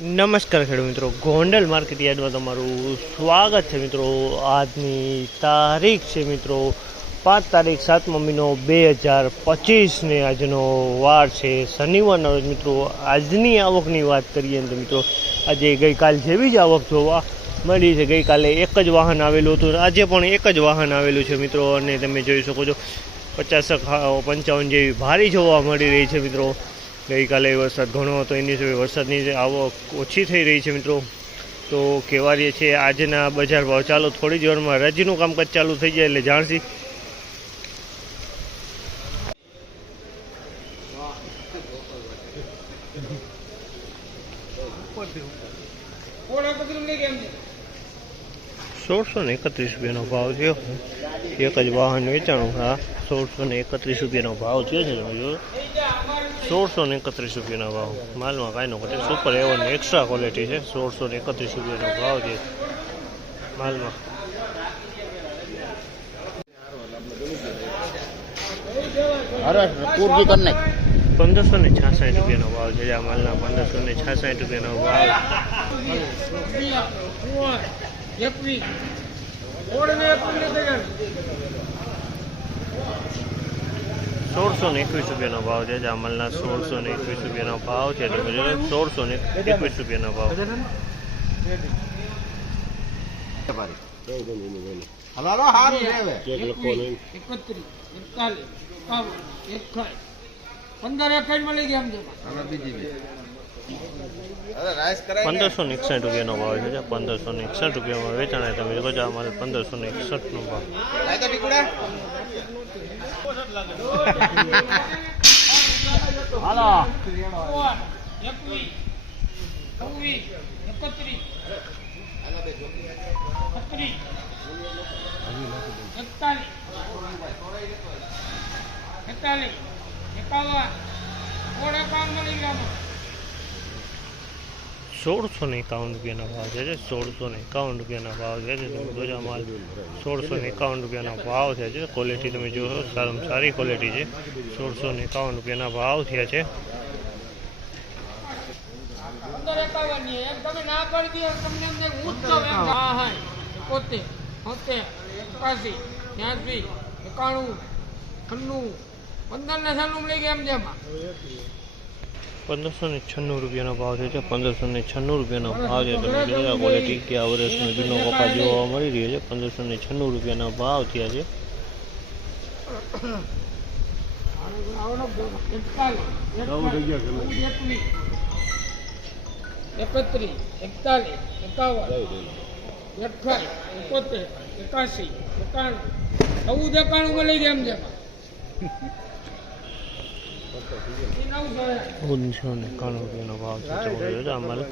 નમસ્કાર ખેડૂત મિત્રો, ગોંડલ માર્કેટ યાર્ડમાં તમારું સ્વાગત છે મિત્રો. આજની તારીખ છે મિત્રો, પાંચ તારીખ સાતમો મહિનો બે હજાર પચીસને આજનો વાર છે. શનિવારના રોજ મિત્રો, આજની આવકની વાત કરીએ તો મિત્રો, આજે ગઈકાલ જેવી જ આવક જોવા મળી છે. ગઈકાલે એક જ વાહન આવેલું હતું, આજે પણ એક જ વાહન આવેલું છે મિત્રો. અને તમે જોઈ શકો છો પચાસ પંચાવન જેવી ભારી જોવા મળી રહી છે મિત્રો. ગઈકાલે વરસાદ ઘણો હતો, એની સામે વરસાદની આવક ઓછી થઈ રહી છે મિત્રો. તો કહેવાય છે આજના બજાર ભાવ ચાલો થોડી જ વારમાં રજીનું કામકાજ ચાલુ થઈ જાય એટલે જાણશી. સોળસો ને એકત્રીસ રૂપિયાનો ભાવ થયો. એક જ વાહન વેચાણું હા સોળસો ને એકત્રીસ રૂપિયાનો ભાવ થયો છે તમે જો સોળસો ને એકત્રીસ રૂપિયાનો ભાવ. માલમાં કાંઈ ન ઘટે. સુપર એવન એક્સ્ટ્રા ક્વોલિટી છે. સોળસો ને એકત્રીસ રૂપિયાનો ભાવ છે માલમાં. પંદરસો ને છાસઠ રૂપિયાનો ભાવ છે આ માલના પંદરસો ને છાસઠ રૂપિયાનો ભાવ. સોળસો ને એકવીસ રૂપિયાનો ભાવ છે જામલના સોળસો ને એકવીસ રૂપિયાનો ભાવ છે. તમે જોયો સોળસો ને એકવીસ રૂપિયાનો ભાવ. પંદર એકાઈ મળી ગયા ને. પંદરસો ને એકસઠ રૂપિયાનો ભાવ છે પંદરસો ને એકસઠ રૂપિયામાં વેચાણ તમે જો છો મારે પંદરસો ને ભાવ. એકવીસ છવ્વીસ એકત્રીસ છત્રીસ એકતાલીસ એકતાલીસ એકાવન એકાવન મળી ગયા સોળસો ને એકાવન રૂપિયાના ભાવ છે સોળસો ને એકાવન રૂપિયાના ભાવ છે તમે જોજો માલ સોળસો ને એકાવન રૂપિયાના ભાવ થયા છે. ક્વોલિટી તમે જોશો, સારામાં સારી ક્વોલિટી છે. સોળસો ને એકાવન રૂપિયાના ભાવ થયા છે. થાય એકાણું, છન્નું પંદર ને છન્નું મળી ગયા એમ જેમાં. પંદરસો ને છન્નું રૂપિયાનો ભાવ છે. પંદરસો ને છન્નું રૂપિયાનો ભાવ છે. તમે જોયા ક્વોલિટી કે આ વર્ષનો જૂનો કપા જોવા મળી રહ્યો છે. પંદરસો ને છન્નું રૂપિયાના ભાવ થયા છે. એકત્રીસ એકતાલીસ એકાવન અઠાવીસ એકોતેર એકાસી એકાણું, ચૌદ, એકાણું લઈ ગયા એમ જેમાં ઓગણીસો ને એકાણું રૂપિયાનો ભાવ છે તમે જોજો અમારે